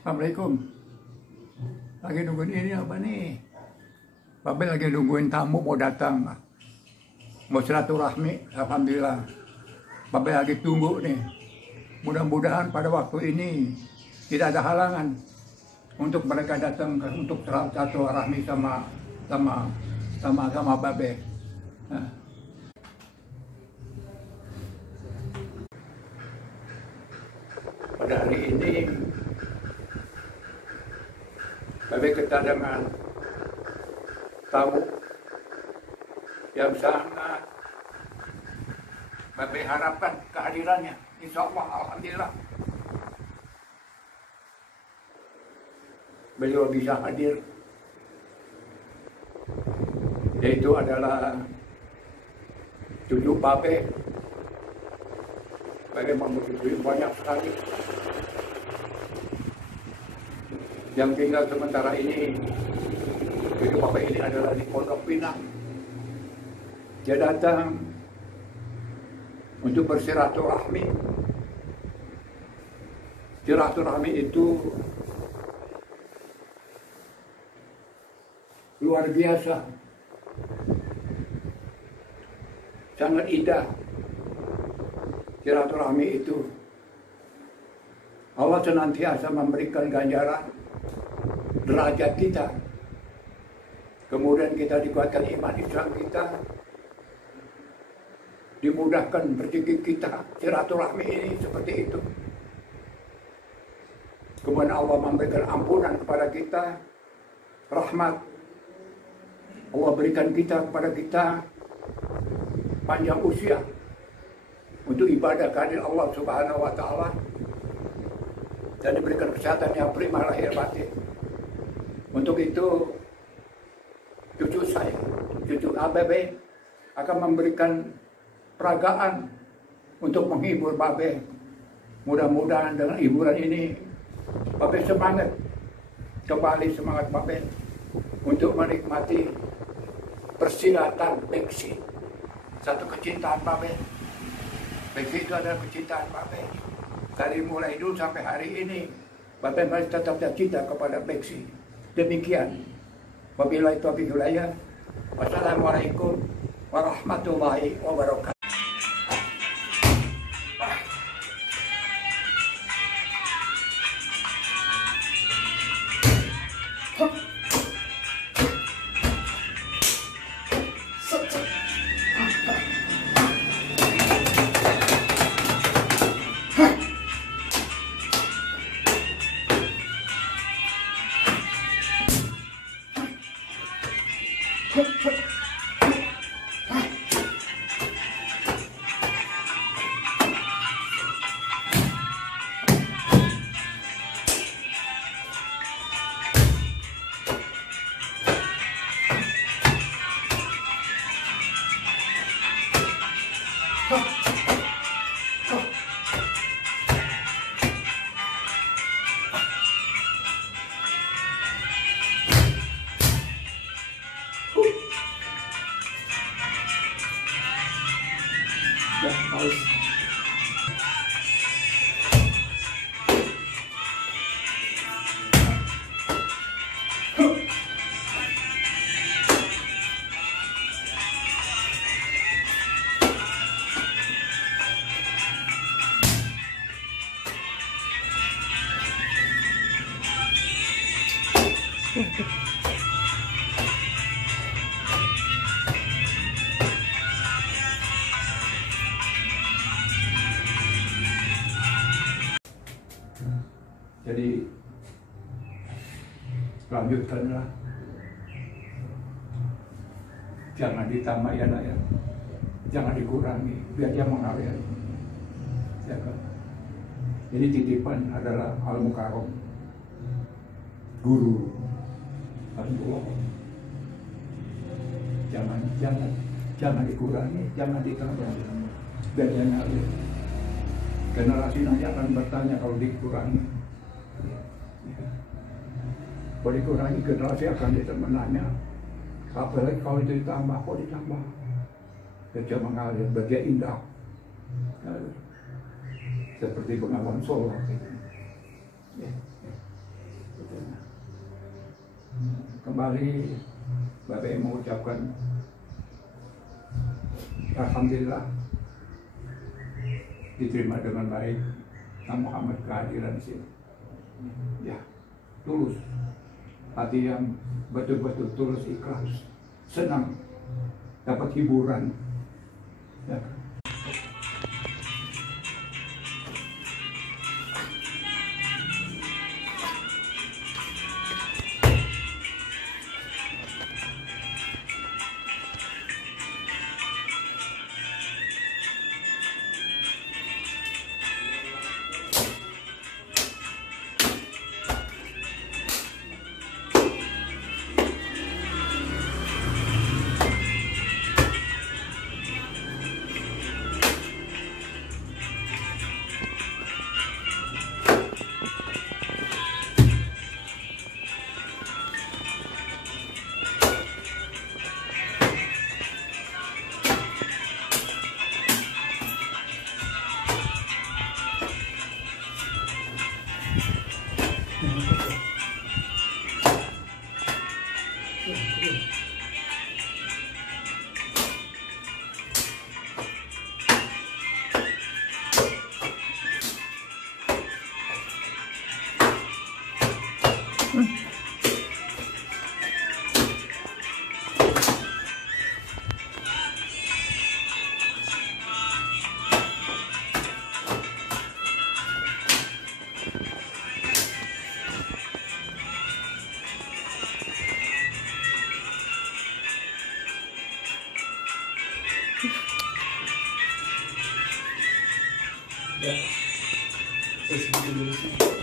Assalamualaikum. Lagi nungguin ini apa nih? Babe lagi nungguin tamu mau datang. Mau silaturahmi, alhamdulillah. Babe lagi tunggu nih. Mudah-mudahan pada waktu ini tidak ada halangan untuk mereka datang untuk silaturahmi sama Babe. Nah. Pada hari ini Babe kedatangan tamu yang sangat Babe harapkan kehadirannya. Insya Allah, alhamdulillah beliau bisa hadir, yaitu adalah cucu Babe. Babe memiliki banyak sekali yang tinggal sementara ini. Jadi Babe ini adalah di Pondok Pinang. Dia datang untuk bersilaturahmi. Silaturahmi itu luar biasa, sangat indah. Silaturahmi itu Allah senantiasa memberikan ganjaran derajat kita, kemudian kita dikuatkan iman Islam kita, dimudahkan rezeki kita. Silaturahmi ini seperti itu. Kemudian Allah memberikan ampunan kepada kita, rahmat. Allah berikan kepada kita panjang usia untuk ibadah kehadirat Allah Subhanahu wa Ta'ala, dan diberikan kesehatan yang prima lahir batin. Untuk itu cucu saya, cucu Babe akan memberikan peragaan untuk menghibur Babe. Mudah-mudahan dengan hiburan ini Babe semangat, kembali semangat Babe untuk menikmati persilatan Beksi. Satu kecintaan Babe. Beksi itu adalah kecintaan Babe. Dari mulai dulu sampai hari ini Babe masih tetap cinta kepada Beksi. Demikian. Wabillahi taufiq wal hidayah. Wassalamualaikum warahmatullahi wabarakatuh. Jadi lanjutkanlah, jangan ditambah ya nak ya, jangan dikurangi, biar dia mengalir. Ya kan? Jadi titipan adalah al-mukarram. guru. Aduh, jangan dikurangi, jangan ditambah. Bedanya generasi nanti akan bertanya kalau dikurangi. Kalau dikurangi, generasi akan menanya, apalagi kalau itu ditambah, kok ditambah? Kerja mengalir, bagian indah. Seperti Bengawan Solo. Kembali, Bapak mengucapkan alhamdulillah diterima dengan baik Kang Muhammad kehadiran di sini. Ya, tulus, hati yang betul-betul tulus, ikhlas, senang, dapat hiburan. Ya. Ya, saya segitu dulu sih.